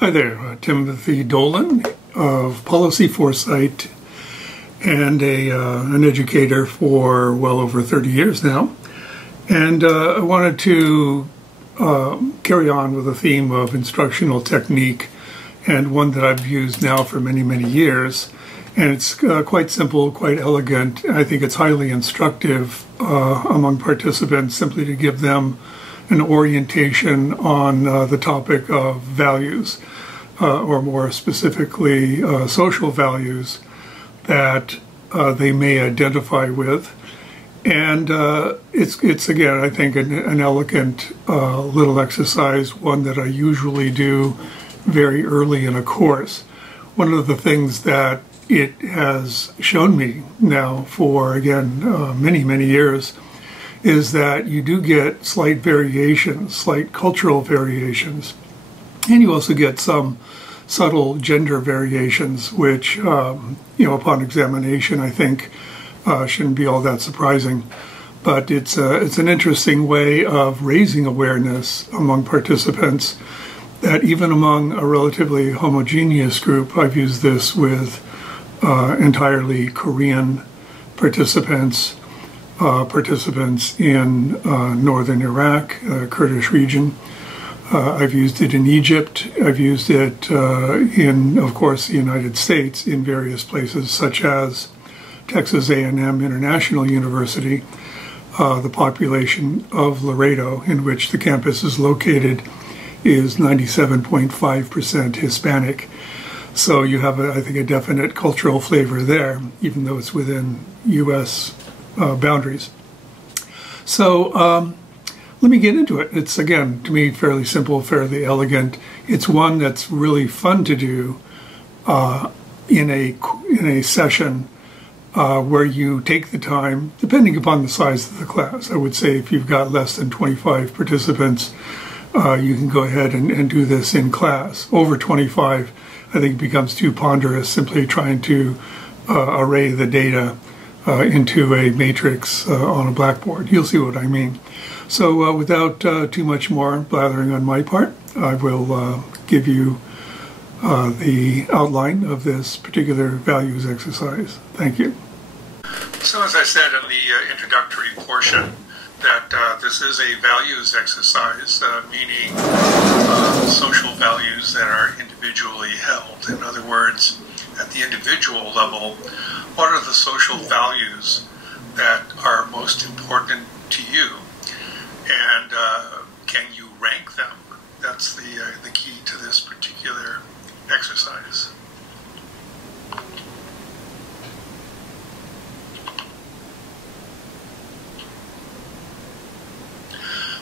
Hi there, Timothy Dolan of Policy Foresight and an educator for well over 30 years now. And I wanted to carry on with the theme of instructional technique, and one that I've used now for many, many years. And it's quite simple, quite elegant. I think it's highly instructive among participants, simply to give them an orientation on the topic of values, or more specifically social values that they may identify with. And it's again, I think, an elegant little exercise, one that I usually do very early in a course. One of the things that it has shown me now for, again, many, many years, is that you do get slight variations, slight cultural variations, and you also get some subtle gender variations, which, upon examination, I think shouldn't be all that surprising. But it's an interesting way of raising awareness among participants that even among a relatively homogeneous group, I've used this with entirely Korean participants, participants in northern Iraq, Kurdish region. I've used it in Egypt. I've used it in, of course, the United States in various places, such as Texas A&M International University, the population of Laredo, in which the campus is located, is 97.5% Hispanic. So you have, I think, a definite cultural flavor there, even though it's within U.S. boundaries. So let me get into it. It's, again, to me, fairly simple, fairly elegant. It's one that's really fun to do in a session where you take the time, depending upon the size of the class. I would say if you've got less than 25 participants, you can go ahead and do this in class. Over 25, I think it becomes too ponderous, simply trying to array the data into a matrix on a blackboard. You'll see what I mean. So without too much more blathering on my part, I will give you the outline of this particular values exercise. Thank you. So as I said in the introductory portion, that this is a values exercise, meaning social values that are individually held. In other words, at the individual level, what are the social values that are most important to you? And can you rank them? That's the key to this particular exercise.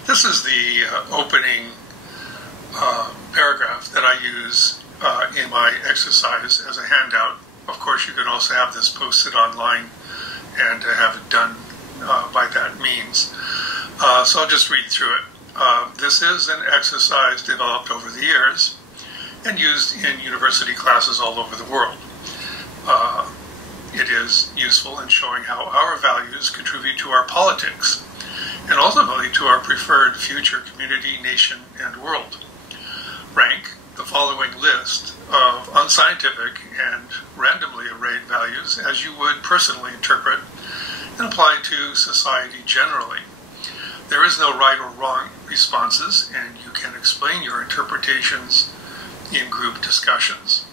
This is the opening paragraph that I use in my exercise as a handout. Of course, you can also have this posted online and have it done by that means. So I'll just read through it. This is an exercise developed over the years and used in university classes all over the world. It is useful in showing how our values contribute to our politics and ultimately to our preferred future community, nation, and world. Rank the following list of unscientific and randomly arrayed values as you would personally interpret and apply to society generally. There is no right or wrong responses, and you can explain your interpretations in group discussions.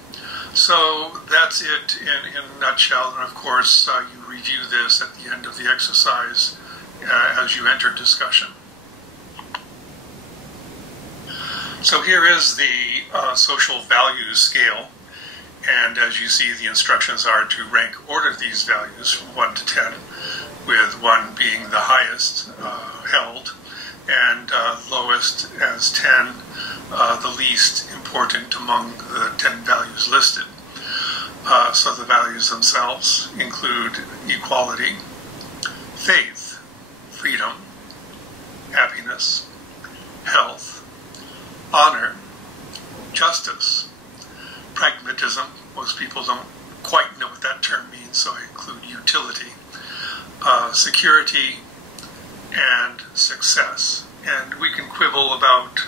So that's it in a nutshell, and of course you review this at the end of the exercise as you enter discussion. So here is the social values scale, and as you see, the instructions are to order these values from 1 to 10, with 1 being the highest held, and lowest as 10, the least important among the 10 values listed. So the values themselves include equality, faith, freedom, happiness, health, honor, justice, pragmatism. Most people don't quite know what that term means, so I include utility, security, and success. And we can quibble about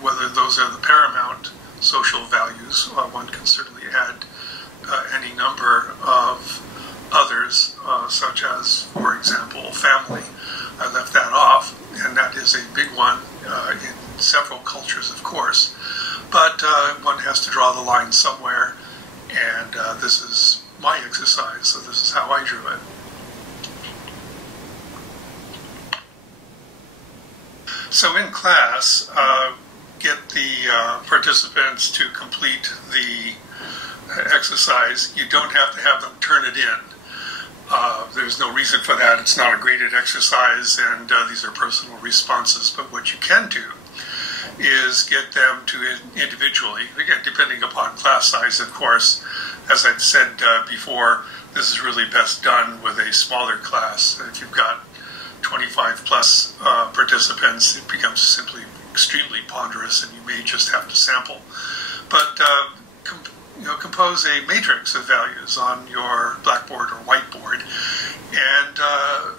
whether those are the paramount social values. One can certainly add any number of others, such as, for example, family. I left that off, and that is a big one in several cultures, of course. But one has to draw the line somewhere, and this is my exercise, so this is how I drew it. So in class, get the participants to complete the exercise. You don't have to have them turn it in. There's no reason for that. It's not a graded exercise, and these are personal responses. But what you can do is get them to individually, again, depending upon class size, of course. As I've said before, this is really best done with a smaller class. If you've got 25 plus participants, it becomes simply extremely ponderous, and you may just have to sample. But compose a matrix of values on your blackboard or whiteboard and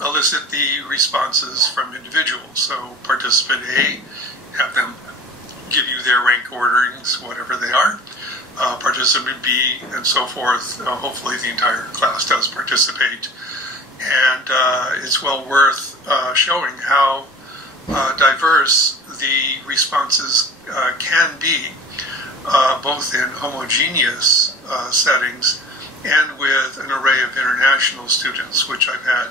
elicit the responses from individuals. So participant A, have them give you their rank orderings, whatever they are. Participant B, and so forth. Hopefully the entire class does participate. And it's well worth showing how diverse the responses can be, both in homogeneous settings and with an array of international students, which I've had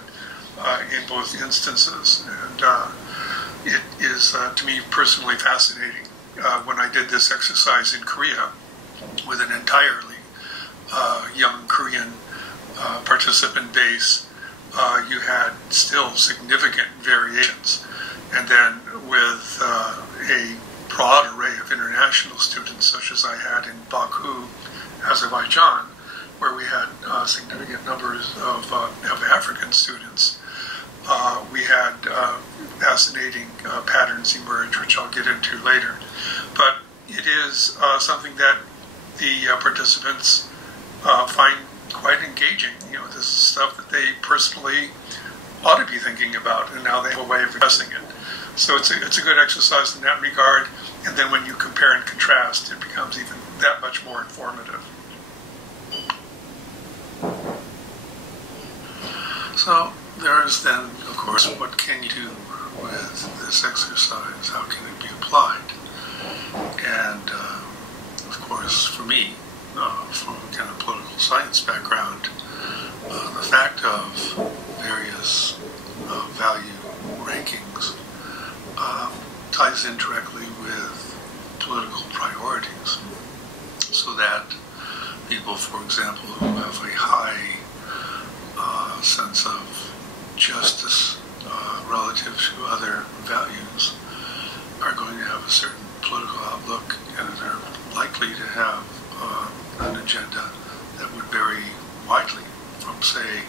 in both instances. And it is, to me, personally fascinating. When I did this exercise in Korea with an entirely young Korean participant base, you had still significant variations. And then with a broad array of international students, such as I had in Baku, Azerbaijan, where we had significant numbers of African students, we had fascinating patterns emerge, which I'll get into later. But it is something that the participants find quite engaging. This is stuff that they personally ought to be thinking about, and now they have a way of addressing it. So it's a good exercise in that regard, and then when you compare and contrast, it becomes even that much more informative. So there is then, of course, what can you do with this exercise? How can it be applied? And, of course, for me, from a kind of political science background, the fact of various value rankings ties in directly with political priorities, so that people, for example, who have a high sense of justice relative to other values are going to have a certain political outlook, and are likely to have an agenda that would vary widely from, say,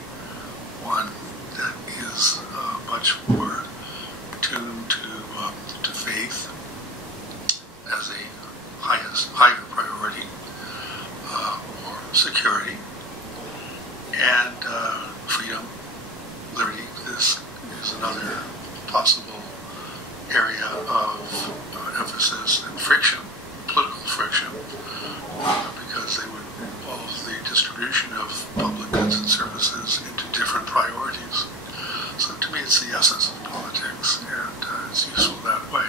one that is much more tuned to faith as a higher priority, or security, and freedom, liberty. This is another possible area of emphasis and friction, political friction, because they would involve the distribution of public goods and services into different priorities. So to me, it's the essence of politics, and it's useful that way.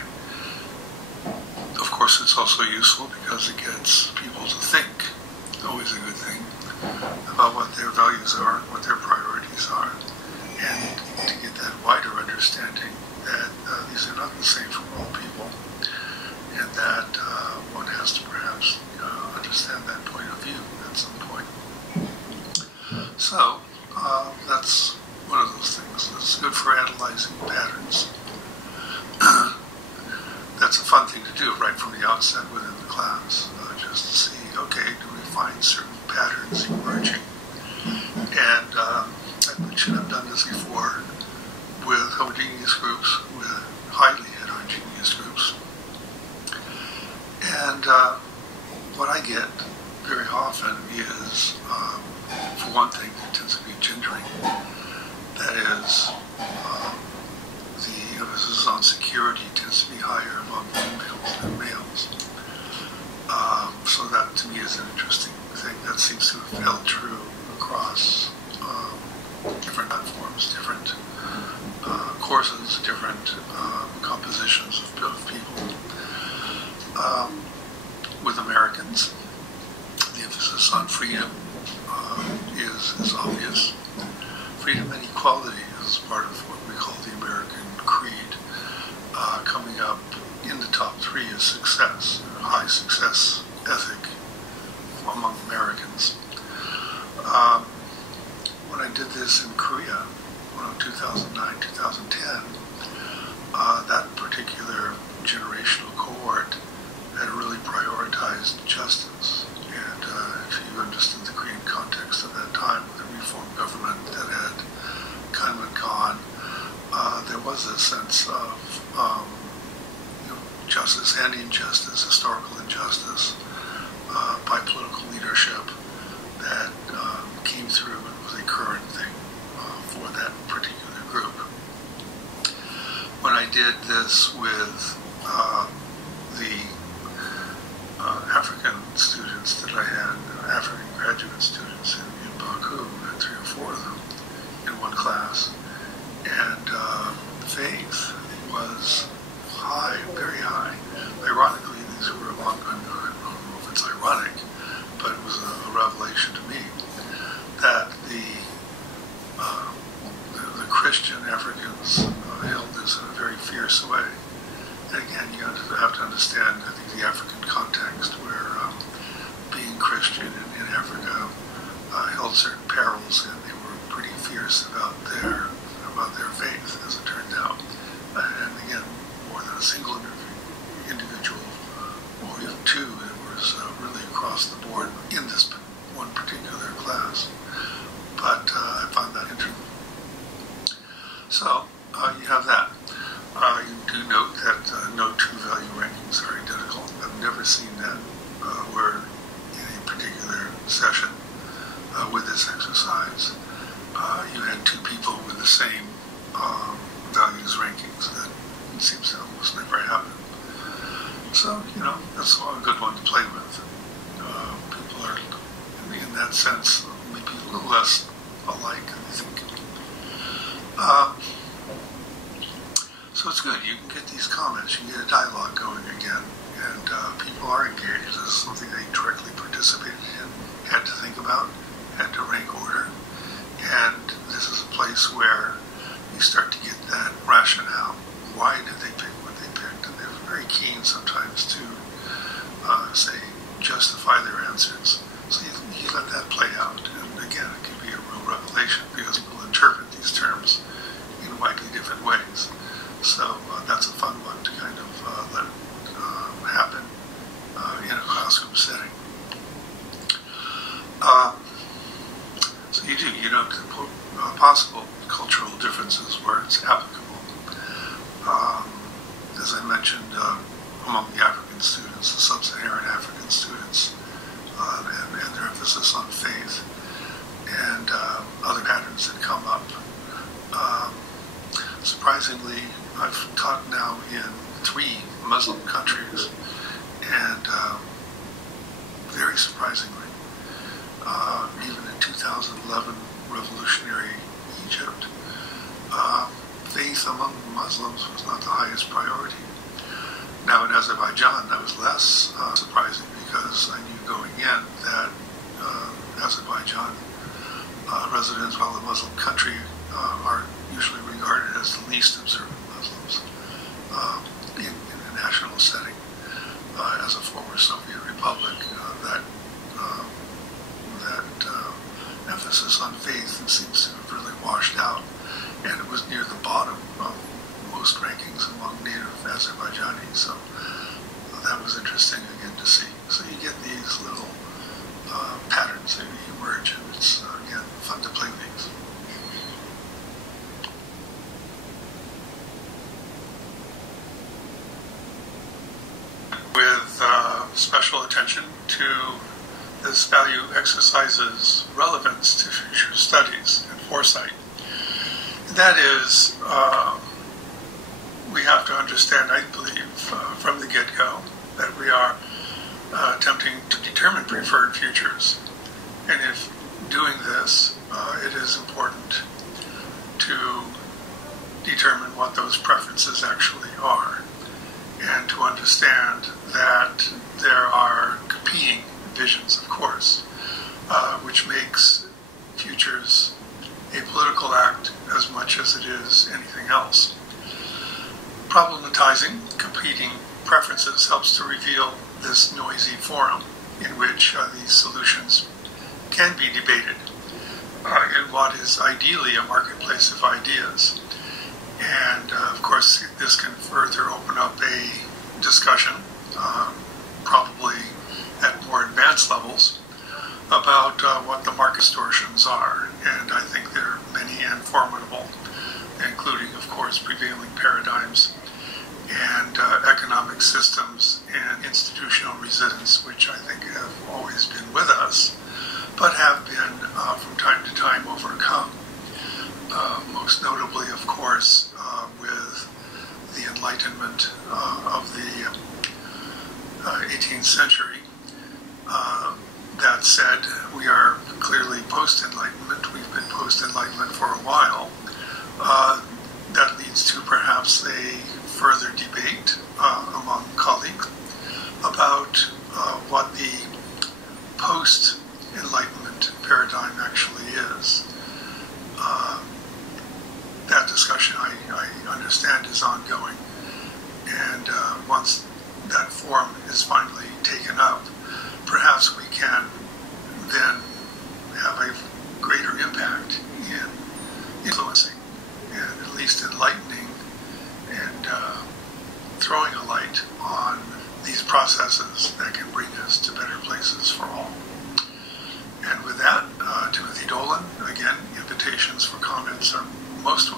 Of course, it's also useful because it gets people to think, always a good thing, about what their values are, what their priorities are, and to get that wider understanding that these are not the same for all people, and that one has to perhaps understand that point of view at some point. So that's one of those things. It's good for analyzing patterns. That's a fun thing to do right from the outset within the class, just to see, okay, do we find certain patterns emerging? And I should have done this before with homogeneous groups, with highly heterogeneous groups. And what I get very often is, for one thing, it tends to be gendering. That is, the emphasis on security tends to be higher among females than males. So that to me is an interesting thing that seems to have held true across different platforms, different courses, different compositions of people. With Americans, the emphasis on freedom is obvious. Freedom and equality is part of what we call the American creed. Coming up in the top three is success, a high success ethic among Americans. When I did this in Korea, 2009, 2010, that particular generational cohort had really prioritized justice. And if you understood the Korean context of that time, with the reform government that had come and gone, there was a sense of justice and injustice, historical injustice, by political leadership that came through and was a current thing for that particular group. When I did this with the African students that I had, African graduate students in Baku, I had 3 or 4 of them in one class, and faith was high, very high. Ironically, these were among, I don't know if it's ironic, but it was a revelation to me that the Christian Africans held this in a very fierce way. And again, you have to understand, I think, the African context where being Christian in Africa held certain perils, and they were pretty fierce about their faith, as it turned out. And again, more than a single individual, or even 2, it was really across the board in this one particular class. But I found that interesting. So you have that. You do note that no 2 value rankings are identical. I've never seen that where in a particular session with this exercise you had 2 people with the same values rankings. That seems to almost never happen. So, that's a good one to play with. People are, in that sense, maybe a little less alike, I think. So it's good. You can get these comments. You can get a dialogue going again. And people are engaged. This is something they directly participated in, had to think about, had to rank order. And this is a place where you start to get that rationale. Why did they pick what they picked? And they're very keen sometimes to, say, justify their answers. So you let that play out. And again, it can be a real revelation because people interpret these terms in widely different ways. So that's a fun one to kind of let happen in a classroom setting. So you know, possible cultural differences where it's applicable. As I mentioned, among the African students, the sub-Saharan African students, and their emphasis on faith and other patterns that come up. Surprisingly, I've taught now in 3 Muslim countries, and very surprisingly, even in 2011 revolutionary Egypt, faith among Muslims was not the highest priority. Now in Azerbaijan, that was less surprising because I knew going in that Azerbaijan residents, while a Muslim country, are usually regarded as the least observant Muslims in a national setting. As a former Soviet republic, that emphasis on faith seems to have really washed out, and it was near the bottom of most rankings among native Azerbaijanis. So that was interesting again to see. So you get these little patterns that emerge, and it's again fun to play these. With special attention to this value exercise's relevance to future studies and foresight. That is, we have to understand, I believe, from the get-go, that we are attempting to determine preferred futures. And if doing this, it is important to determine what those preferences actually are, and to understand that there are competing visions, of course, which makes futures a political act as much as it is anything else. Problematizing competing preferences helps to reveal this noisy forum in which these solutions can be debated in what is ideally a marketplace of ideas. And of course, this can further open up a discussion, probably at more advanced levels, about what the market distortions are. And I think there are many and formidable, including, of course, prevailing paradigms and economic systems and institutional resistance, which I think have always been with us, but have been from time to time overcome. Most notably, of course, with the Enlightenment of the 18th century. That said, we are clearly post-Enlightenment. We've been post-Enlightenment for a while. That leads to perhaps a further debate among colleagues about what the post-Enlightenment paradigm actually is. That discussion, I understand, is ongoing. And once that forum is finally taken up, perhaps we can then have a greater impact in influencing and at least enlightening and throwing a light on these processes that can bring us to better places for all. And with that, Timothy Dolan, again, invitations for comments are most welcome.